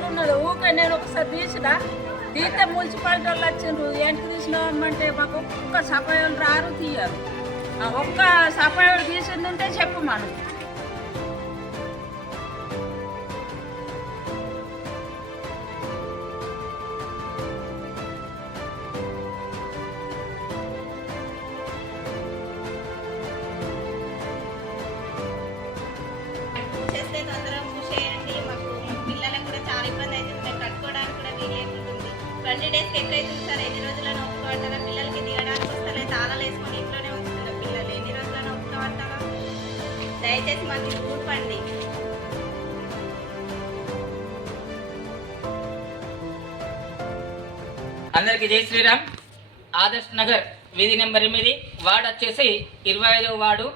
రోజులు ఉన్నాడు ఊకే. నేను ఒకసారి తీస్తే మున్సిపాలిటీ వాళ్ళు వచ్చిండ్రు, ఏంటికి తీసినామంటే మాకు ఒక్క సఫాయిలు రారు తీయరు. ఒక్క సఫాయిలు తీసింది ఉంటే చెప్పు మనం. తొందరగా మూసేయండి. మాకు పిల్లలకు కూడా చాలా ఇబ్బంది అవుతుంది, మేము కట్టుకోవడానికి కూడా వీలేకుంటుంది. 20 డేస్కి ఎక్కువ అవుతుంది సార్. ఎన్ని రోజులను ఒప్పుకోవట్టారా? పిల్లలకి దిగడానికి వస్తలే, తాళాలు వేసుకొని ఇంట్లోనే ఉంచుతున్నారు పిల్లలు. ఎన్ని రోజులను ఒప్పుకోవట్టారా? దయచేసి మాకు ఊర్పండి. అందరికి జై శ్రీరామ్. ఆదర్శ్ నగర్ వీధి నెంబర్ 8 వార్డు వచ్చేసి 25వ వార్డు.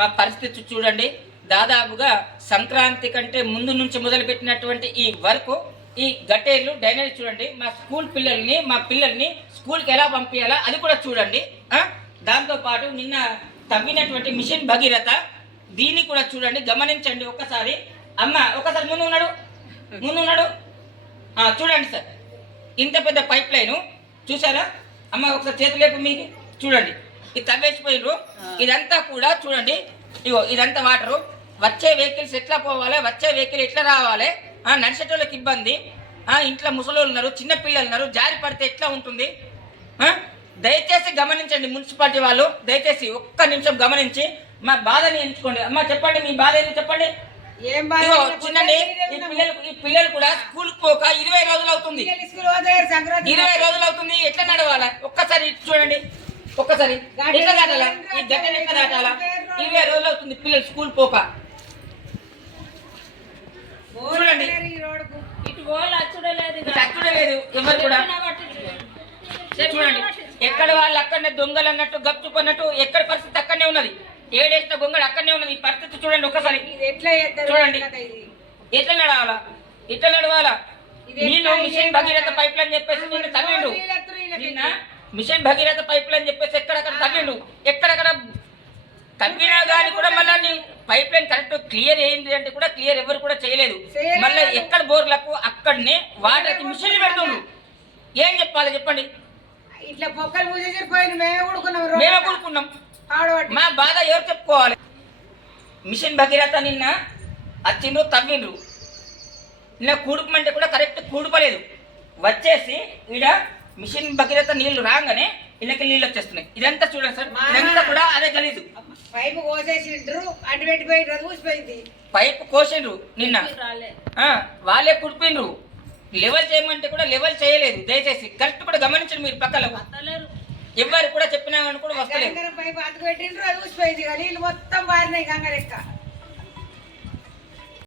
మా పరిస్థితి చూడండి, దాదాపుగా సంక్రాంతి కంటే ముందు నుంచి మొదలుపెట్టినటువంటి ఈ వర్క్, ఈ గట్టేర్లు డ్రైనేజ్ చూడండి. మా పిల్లల్ని స్కూల్కి ఎలా పంపించాలా అది కూడా చూడండి. దాంతోపాటు నిన్న తవ్వినటువంటి మిషన్ భగీరథ, దీన్ని కూడా చూడండి, గమనించండి ఒక్కసారి. అమ్మ ఒకసారి ముందు ఉన్నాడు చూడండి సార్. ఇంత పెద్ద పైప్ లైను చూసారా అమ్మ? ఒకసారి చేతులు లేపు మీకు చూడండి. ఇది తవ్వేసిపోయినరు. ఇదంతా కూడా చూడండి, ఇగో ఇదంతా వాటరు. వచ్చే వెహికల్స్ ఎట్లా పోవాలి, వచ్చే వెహికల్ ఎట్లా రావాలి, నడిచేటోళ్ళకి ఇబ్బంది. ఇంట్లో ముసలోళ్ళు ఉన్నారు, చిన్నపిల్లలు ఉన్నారు, జారి పడితే ఎట్లా ఉంటుంది? దయచేసి గమనించండి మున్సిపాలిటీ వాళ్ళు, దయచేసి ఒక్క నిమిషం గమనించి మా బాధని ఎంచుకోండి. అమ్మ చెప్పండి, మీ బాధ ఏంటి చెప్పండి. చిన్నండి, ఈ పిల్లలు కూడా స్కూల్ పోక 20 రోజులు అవుతుంది. 20 రోజులు అవుతుంది. ఎట్లా నడవాలా? ఒక్కసారి చూడండి, ఒక్కసారి ఎట్లా దాటాలా? ఈ గట్టెని ఎట్లా దాటాలా? 20 రోజులు అవుతుంది పిల్లలు స్కూల్ పోక. చూడండి, ఇటు వాళ్ళు అచ్చుడలేదు, ఎవరు కూడా చూడండి. ఎక్కడ వాళ్ళు అక్కడనే దొంగలు అన్నట్టు, గప్చుప్ అన్నట్టు, ఎక్కడ పరిస్థితి అక్కడనే ఉన్నది. ఏడేసిన గొంగడు అక్కడనే ఉన్నది. ఈ పరిస్థితి చూడండి ఒక్కసారి. చూడండి ఎట్లా నడవాలా? నీళ్ళు మిషన్ భగీరథ పైప్ లైన్ చెప్పేసి నిన్న తవ్విండు. నిన్న మిషన్ భగీరథ పైప్ లైన్ చెప్పేసి ఎక్కడక్కడ తవ్విండు. ఎక్కడక్కడ తవ్వినా కానీ కూడా మళ్ళీ పైప్ లైన్ కరెక్ట్ క్లియర్ అయింది అంటే కూడా క్లియర్ ఎవరు కూడా చేయలేదు. మళ్ళీ ఎక్కడ బోర్లకు అక్కడనే వాటర్కి మిషన్లు పెడుతుండ్రు. ఏం చెప్పాలి చెప్పండి? ఇట్లా పొక్కలు పూజేసిపోయింది, మేమే కూడుకున్నాం. మా బాధ ఎవరు చెప్పుకోవాలి? మిషన్ భగీరథ నిన్న వచ్చిండ్రు, తవ్విండ్రు. నిన్న కూడుకుమంటే కూడా కరెక్ట్ కూడుకోలేదు. వచ్చేసి ఈడ మిషన్ భగీరథ నీళ్లు రాగానే ఇళ్ళకి నీళ్ళు వచ్చేస్తున్నాయి. ఇదంతా చూడండి సార్, ఇదంతా కూడా అదే గలీజు. పైపు కోసేసిండ్రు, అడ్డు పెట్టిపోయిండ్రు, ఊసిపోయింది. పైపు కోసిండ్రు నిన్న, వాళ్ళే కుడిపోయిండ్రు. లెవెల్ చేయమంటే కూడా లెవెల్ చేయలేదు. దయచేసి కరెక్ట్ కూడా గమనించండి మీరు. పక్కన ఎవరు కూడా చెప్పినా కూడా వస్తలేదు. పైపు అడ్డు పెట్టిండ్రు, అది ఊసిపోయింది. నీళ్ళు మొత్తం బారినాయి గంగరెక్క.